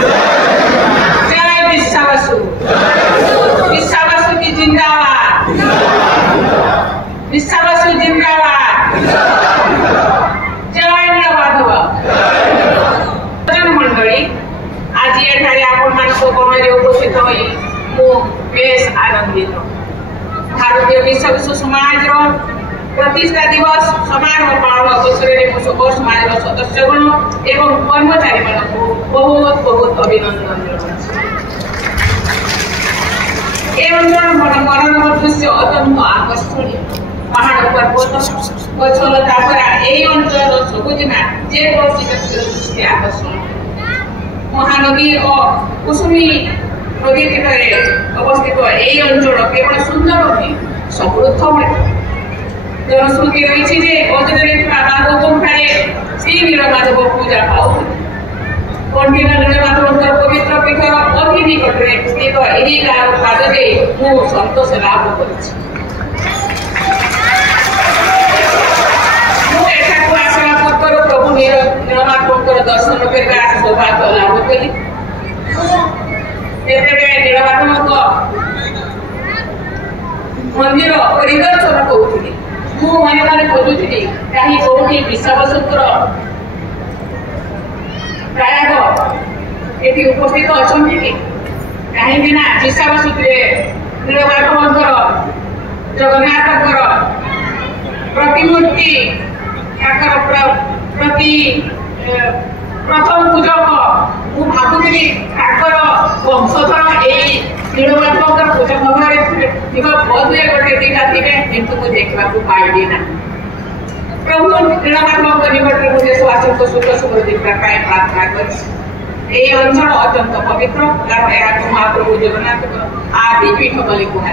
जय विश्वासु विश्वासु की जिंदाबाद विश्वासु जिंदाबाद जय नीलमाधव मंडली आज ये आपण मान गमन उपस्थित होई बेस आनंदित भारतीय विश्व समाज प्रतिष्ठा दिवस समारोह पालन अवसर में सब समाज सदस्यगण एवं कर्मचारी मान बहुत बहुत अभिनंदन एवं मनोरम दृश्य अत्यंत आकर्षणीय पहाड़ पर्वत गछलता भरा यही अंचल सबुजिमा जेकोसी व्यक्तिर दृष्टि आकर्षण महानदी और कुसुमी नदी तटरे अवस्थित यही अंचल केवल सुंदर नुहे समृद्ध जनश्रुति रही अतीत गौतम ठारे श्री नीलमाधव पूजा पाऊ कंठीन नीलमाधव पवित्र पीठर अति निकटरे स्थित यही गाँव पाद दे मु संतोष लाभ कर प्रभु नीलमाधव दर्शन करने सौभाग्य लाभ कली नीलमाधव मंदिर परिदर्शन करूली मन मन खोजुली कहीं कौटी विश्वासूत्र प्रयाग ये उपस्थित अच्छा कि कहीं विश्वासूत्रे नीलमाधव जगन्नाथ प्रतिमूर्ति प्रति प्रथम पूजक मु भावुली वंशधर यही नीलमाधव पूजक बदले गोटे दीटा थे किंतु मुझे देखा पाइली ना प्रभु नीलमाधव निकट में देशवासी को सुख समृद्धि प्रार्थना कर अंचल अत्यंत पवित्र कारण यह महाप्रभु जगन्नाथ आदि पीठ बोली कहुए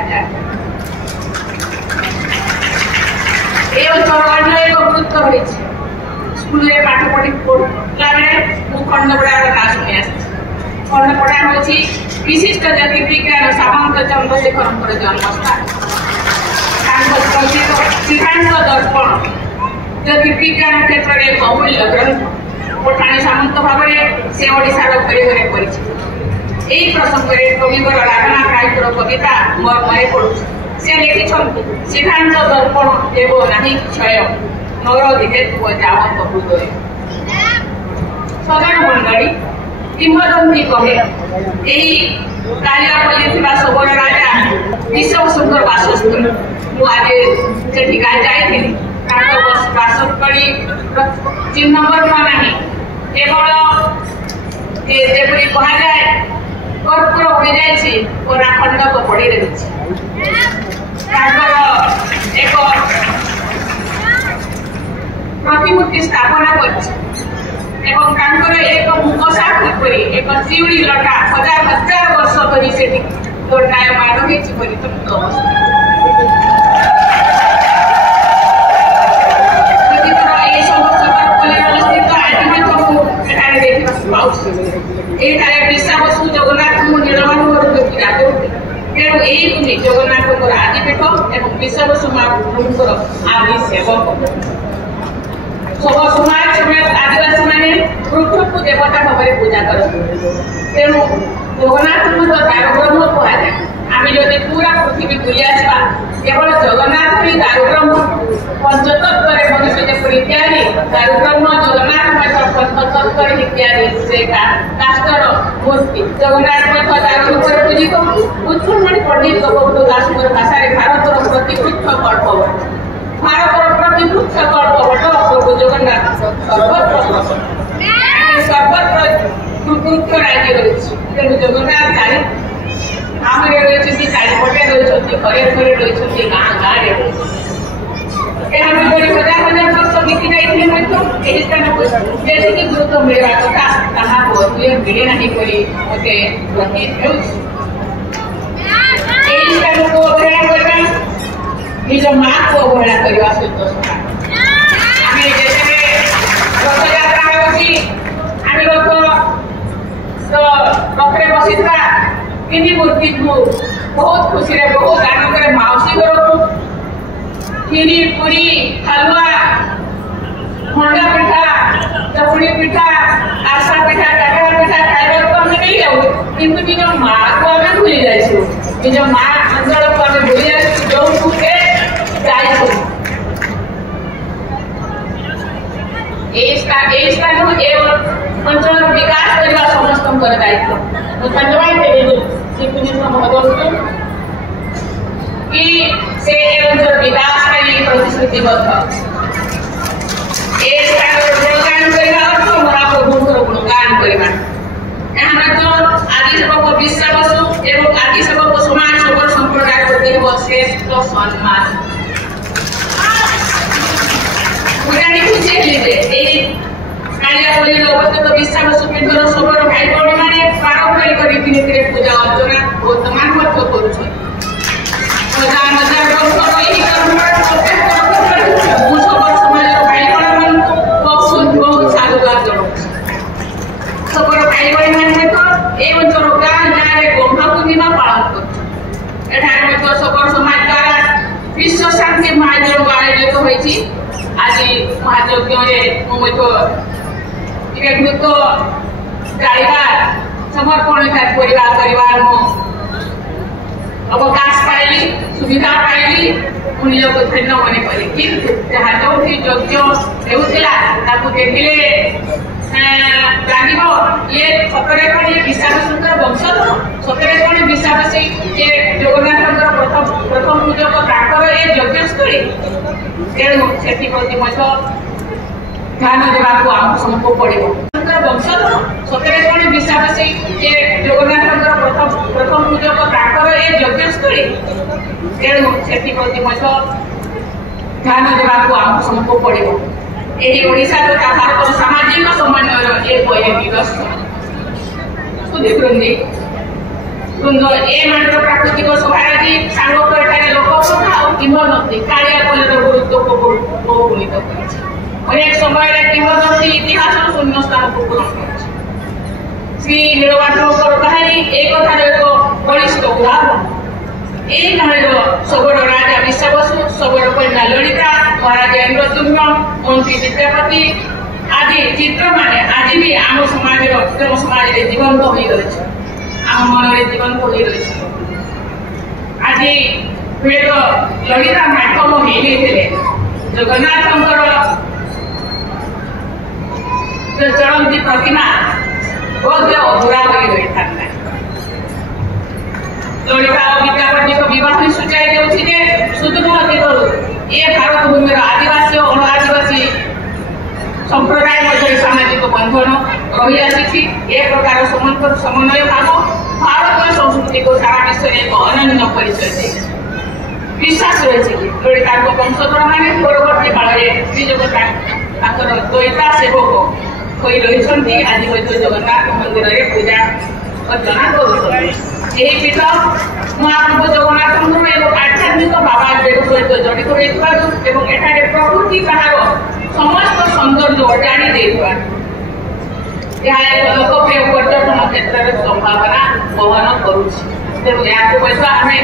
अंचल अन्य एक गुरुत्व रही स्कूल पाठ पढ़ी पढ़ला बेले खंडपड़ा ना शुणी खंडपड़ा हूँ विशिष्ट ज्योतिर्विज्ञान सामंत चंद्रशेखर जन्मस्थान सिद्धांत दर्पण ज्योतिर्विज्ञान क्षेत्र में एक अमूल्य ग्रंथ पठाणी सामंत भाव में से ओडिशार घरे घरे परिचित यही प्रसंग में कविवर राधानाथ रायकर कविता मोर मने पड़ू से लिखिं सिद्धांत दर्पण देव नहीं क्षय नर दिखे तुम जावत हृदय सजन मंडली किंवदंती कहे यही कालियापल्ली सबल राजा विश्व सुंदर वासस्थल मुझे से जाइली बासस्थली चिन्ह वर्ग ना केवल जपरी कहुए कर्पूर उड़ी जाए कोरा खंडक पड़ी रही एक प्रतिमूर्ति स्थापना कर एक मुकसा किपरि एक चिउड़ी लटा हजार हजार वर्ष धरी से दंडायमान होती परितप्त अवस्था विश्वासु जगन्नाथ नीलमाधव पूजा करते तेणु यही जगन्नाथ आदिपीठ और विश्वासु महाप्रभुर आदि सेवक सब समाज समेत आदिवासी मैंने पृथ्वी को देवता भाव में पूजा करते तेणु जगन्नाथ को दारुब्रह्म कहुए आम जदि पूरा पृथ्वी बुली आसवा केवल जगन्नाथ ही दारुब्रह्म पंचतत्व मनुष्य जपरी तैयारी दारुब्रह्म जगन्नाथ पंचतत्व इत्यादि से काष्टर मूर्ति जगन्नाथ दारू पूजित उत्खंड पंडित गोपबंधु दास भाषा भारत प्रतिपक्ष कल्पवट भारत प्रतिपक्ष कल्पवट प्रभु जगन्नाथ सर्वत्र कृतृत्व राज्य रही तेणु जगन्नाथ चारि आमरे रही चारिपटे रही घरे घरे रही गाँ गाँव हजार हजार वर्ष बीती जाइए स्थान को जैसे गुरुत्व मिलवा कथा बोधे मिले ना मत प्रतीत हो स्थान को अवहेला करना निज माँ को अवहेला करने सहित आम रथ यात्रा रथरे बसी तीन मूर्ति को बहुत खुशी बहुत आनंद मौसी घर को खीरी पूरी हलवा खंडा पिठा चकुड़ी पिठा आशा पिठा काकरा पिठा खाइबा କିନ୍ତୁ ନିଜ ମାଆକୁ ଆମେ ଭୁଲି ଯାଇଛୁ, ନିଜ ମା ଅଞ୍ଚଳକୁ ଆମେ ଭୁଲି ଯାଇଛୁ, ଯୋଉଠୁ ଯାଇଛୁ। এই স্থান এই অঞ্চলের বিকাশ করা সমস্তଙ୍କର দায়িত্ব। ମୁଁ ଧନ୍ୟବାଦ ଦେବି চিফ মিনিଷ୍ଟর মহোদয়ଙ୍କୁ कि से ए অঞ্চল বিকাশ ପାଇଁ ପ୍ରତିଶ୍ରୁତିବଦ୍ଧ। ଏ ସ୍ଥାନର ଗୁଣଗାନ କରିବା ଅର୍ଥ ମହାପ୍ରଭୁଙ୍କର ଗୁଣଗାନ କରିବା। ଏହା ମଧ୍ୟ ଆଦିସେବକ ବିଶ୍ୱାବସୁ ଏବଂ ଆଦିସେବକ ସମାଜ ସବର ସମ୍ପ୍ରଦାୟକୁ ଦେବ ଶ୍ରେଷ୍ଠ ସମ୍ମାନ। ମୁଁ ଜାଣି ଖୁସି ହେଲି ଯେ এই କାଳିଆପଲ୍ଲୀର ଅବସ୍ଥିତ ବିଶ୍ୱାବସୁ ପୀଠର ସବର ଭାଇ ଭଉଣୀମାନେ ପାରମ୍ପରିକ ରୀତିନୀତିରେ ପୂଜା ଅର୍ଚ୍ଚନା ବର୍ତ୍ତମାନ ମଧ୍ୟ କରୁଛନ୍ତି। ହଜାର ହଜାର ବର୍ଷର ଏହି ପରମ୍ପରା ମୁଁ ସବର ସମାଜର ଭାଇ ଭଉଣୀମାନଙ୍କୁ ବହୁତ ସାଧୁବାଦ ଜଣାଉଛି। ସବର ଭାଇ ଭଉଣୀମାନେ ମଧ୍ୟ এই ଅଞ୍ଚଳ ଗାଁ ଗାଁରେ ଗହ୍ମା ପୂର୍ଣ୍ଣିମା ପାଳନ କରୁଛନ୍ତି। ଏଠାରେ ମଧ୍ୟ ସବର ସମାଜ ଦ୍ୱାରା ବିଶ୍ୱ ଶାନ୍ତି ମହାଯଜ୍ଞ ଆୟୋଜିତ ହୋଇଛି। ଆଜି ମହାଯଜ୍ଞରେ ମୁଁ ମଧ୍ୟ ଟିକେ ଗୀତ ଗାଇବା ସମର୍ପଣ କରିବା ମୁଁ ଅବକାଶ ପାଇଲି, ସୁବିଧା ପାଇଲି। ମୁଁ ନିଜକୁ ଧନ୍ୟ ମନେ କଲି। କିନ୍ତୁ ଯାହା ଯୋଉଠି ଯଜ୍ଞ ହେଉଥିଲା ତାକୁ ଦେଖିଲେ ଲାଗିବ ଇଏ ସତରେ କଣ ଇଏ ବିଶ୍ୱାବସୁଙ୍କର ବଂଶଧର, ସତରେ କଣ ବିଶ୍ୱାବସୀ ଯେ ଜଗନ୍ନାଥଙ୍କର ପ୍ରଥମ ପୂଜକ ତାଙ୍କର ଏ ଯଜ୍ଞସ୍ଥଳୀ। ତେଣୁ ସେଥିପ୍ରତି ମଧ୍ୟ ଧ୍ୟାନ ଦେବାକୁ ଆମକୁ ସମସ୍ତଙ୍କୁ ପଡିବ। ବଂଶଧର ସତରେ କଣ ବିଶ୍ୱାବସୀ ଯେ ଜଗନ୍ନାଥଙ୍କର ପ୍ରଥମ ପୂଜକ ତାଙ୍କର ଏ ଯଜ୍ଞସ୍ଥଳୀ। ତେଣୁ ସେଥିପ୍ରତି ମଧ୍ୟ ଧ୍ୟାନ ଦେବାକୁ ଆମକୁ ସମସ୍ତଙ୍କୁ ପଡିବ। ଏହି ଓଡ଼ିଶା ତଥା ଭାରତର ସାମାଜିକ ସମନ୍ୱୟର ଏ ନିଦର୍ଶନ। ବୃନ୍ଦ ଏ ମାତ୍ର ପ୍ରାକୃତିକ ସଭାରେ ସାଙ୍ଗକ ଏଠାରେ ଲୋକକଥା ଆଉ କିମ୍ବଦନ୍ତୀ କାଳିଆପଲ୍ଲୀର ଗୁରୁତ୍ୱକୁ ବହୁଗୁଣିତ କରିଛି। ଅନେକ ସମୟରେ କିମ୍ବଦନ୍ତୀ ଇତିହାସର ଶୂନ୍ୟ ସ୍ଥାନକୁ ପୂରଣ କରିଛି। ଶ୍ରୀ ନୀଳମାଧବଙ୍କର କାହାଣୀ ଏ କଥାର ଏକ ବଳିଷ୍ଠ ଉଦାହରଣ। এই কাহিনীর সবর রাজা বিশ্ববসু, সবর কন্যা ললিতা, মহারাজা ইন্দ্রদ্যুম্ন, মন্ত্রী বিদ্যাপতি আদি চিত্র মানে আজ বি আম সমাজের সমাজে জীবন্ত হয়ে রয়েছে, আম মনে জীবন্ত হয়ে রয়েছে। আজ হুয়েত ললিতা মাধ্যম হয়ে গিয়েছিলে জগন্নাথঙ্কর চলন্তি প্রতিমা বোধ অধুরা হয়ে রয়েছে। ললিতা ও বিদ্যাপতিଙ୍କ ବିବାହ ସୂଚାଇ ଦେଉଛି ଯେ ସୁଦୂର ଅତୀତରୁ ଏ ଭାରତ ଭୂମିର ଆଦିବାସୀ ଓ ଅଣ ଆଦିବାସୀ ସମ୍ପ୍ରଦାୟ ମଧ୍ୟରେ ସାମାଜିକ ବନ୍ଧନ ରହିଆସିଛି। ଏ ପ୍ରକାର ସମନ୍ୱୟ ଭାବ ଭାରତୀୟ ସଂସ୍କୃତିକୁ ସାରା ବିଶ୍ୱରେ ଏକ ଅନନ୍ୟ ପରିଚୟ ଦେଇଛି। ବିଶ୍ୱାସ ରହିଛି ଯେ ଲଳିତାଙ୍କ ବଂଶଧରମାନେ ପରବର୍ତ୍ତୀ କାଳରେ ଶ୍ରୀଜଗନ୍ନାଥ ତାଙ୍କର ଦଇତା ସେବକ ହୋଇ ରହିଛନ୍ତି। ଆଜି ମଧ୍ୟ ଜଗନ୍ନାଥ ମନ୍ଦିରରେ ପୂଜା ଅର୍ଚ୍ଚନା କରୁଛନ୍ତି। ଏହି ପୀଠ ମହାପ୍ରଭୁ ଜଗନ୍ନାଥଙ୍କର ଏକ ଆଧ୍ୟାତ୍ମିକ ଭାବାବେଗ ସହିତ ଜଡ଼ିତ ହୋଇଥିବାରୁ ଏବଂ ଏଠାରେ ପ୍ରକୃତି ତାହାର ସମସ୍ତ ସୌନ୍ଦର୍ଯ୍ୟ ଅଜାଣି ଦେଇଥିବାରୁ ଏହା ଏକ ଲୋକପ୍ରିୟ ପର୍ଯ୍ୟଟନ କ୍ଷେତ୍ରରେ ସମ୍ଭାବନା ବହନ କରୁଛି। ତେଣୁ ଏହାକୁ ମଧ୍ୟ ଆମେ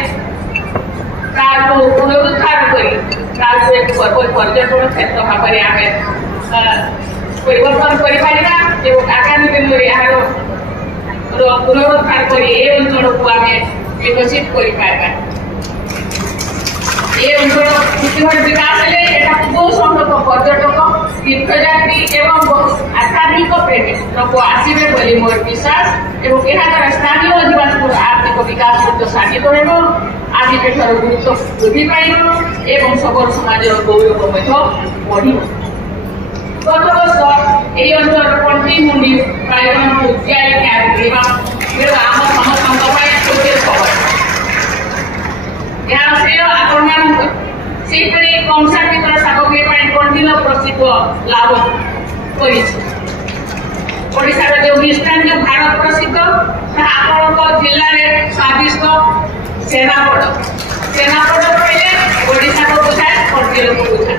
ତାହାକୁ ପୁନରୁଦ୍ଧାର କରି ତାହାକୁ ଏକ ପର୍ଯ୍ୟଟନ କ୍ଷେତ୍ର ଭାବରେ ଆମେ ପରିବର୍ତ୍ତନ କରିପାରିବା ଏବଂ ଆଗାମୀ ଦିନରେ ଏହାର ପୁନରୁଦ୍ଧାର କରି ଏ ଅଞ୍ଚଳକୁ ଆମେ ବିକଶିତ କରିପାରିବା। ଏ ଅଞ୍ଚଳ କୃଷିଭାବେ ବିକାଶ ହେଲେ ଏଠାକୁ ବହୁ ସଂଖ୍ୟକ ପର୍ଯ୍ୟଟକ, ତୀର୍ଥଯାତ୍ରୀ ଏବଂ ଆଧ୍ୟାତ୍ମିକ ପ୍ରେମୀ ଲୋକ ଆସିବେ ବୋଲି ମୋର ବିଶ୍ୱାସ ଏବଂ ଏହାଦ୍ୱାରା ସ୍ଥାନୀୟ ଅଧିବାସୀଙ୍କର ଆର୍ଥିକ ବିକାଶ ମଧ୍ୟ ସାଧିତ ହେବ, ଆଦିପୀଠର ଗୁରୁତ୍ୱ ବୃଦ୍ଧି ପାଇବ ଏବଂ ସବର ସମାଜର ଗୌରବ ମଧ୍ୟ ବଢ଼ିବ। ଗତ ବର୍ଷ ଏହି ଅଞ୍ଚଳର ପଣ୍ଟି ମୁଣ୍ଡି ବାଇଗଣକୁ ତିଆରି କରିବା ଆମ ସମସ୍ତଙ୍କ ପାଇଁ ଗୋଟିଏ ଖବର। ଏହାର ଶ୍ରେୟ ଆପଣମାନଙ୍କର। ସେହିପରି କଂସା ପିତଳ ଶାଗ ପାଇଁ କଣ୍ଟିଲ ପ୍ରସିଦ୍ଧ ଲାଭ କରିଛି। ଓଡ଼ିଶାର ଯେଉଁ ମିଷ୍ଟାନ୍ନ ଭାରତ ପ୍ରସିଦ୍ଧ ତାହା ଆପଣଙ୍କ ଜିଲ୍ଲାରେ ସ୍ୱାଦିଷ୍ଟ ଛେନାପୋଡ଼। ଛେନାପୋଡ଼ କହିଲେ ଓଡ଼ିଶାକୁ ବୁଝାଏ, କଣ୍ଟିଲକୁ ବୁଝାଏ।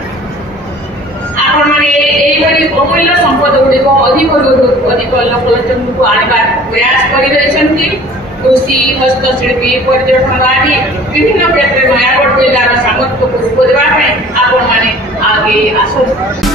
ଆପଣମାନେ ଏଇଭଳି ଅମୂଲ୍ୟ ସମ୍ପଦ ଗୁଡ଼ିକ ଅଧିକରୁ ଅଧିକ ଲୋକଲୋଚନକୁ ଆଣିବାର ପ୍ରୟାସ କରି ରହିଛନ୍ତି। କୃଷି, ହସ୍ତଶିଳ୍ପୀ, ପର୍ଯ୍ୟଟନ ଆଦି ବିଭିନ୍ନ କ୍ଷେତ୍ରରେ ନୟାଗଡ଼ ଜିଲ୍ଲାର ସାମର୍ଥ୍ୟକୁ ରୂପ ଦେବା ପାଇଁ ଆପଣମାନେ ଆଗେଇ ଆସନ୍ତୁ।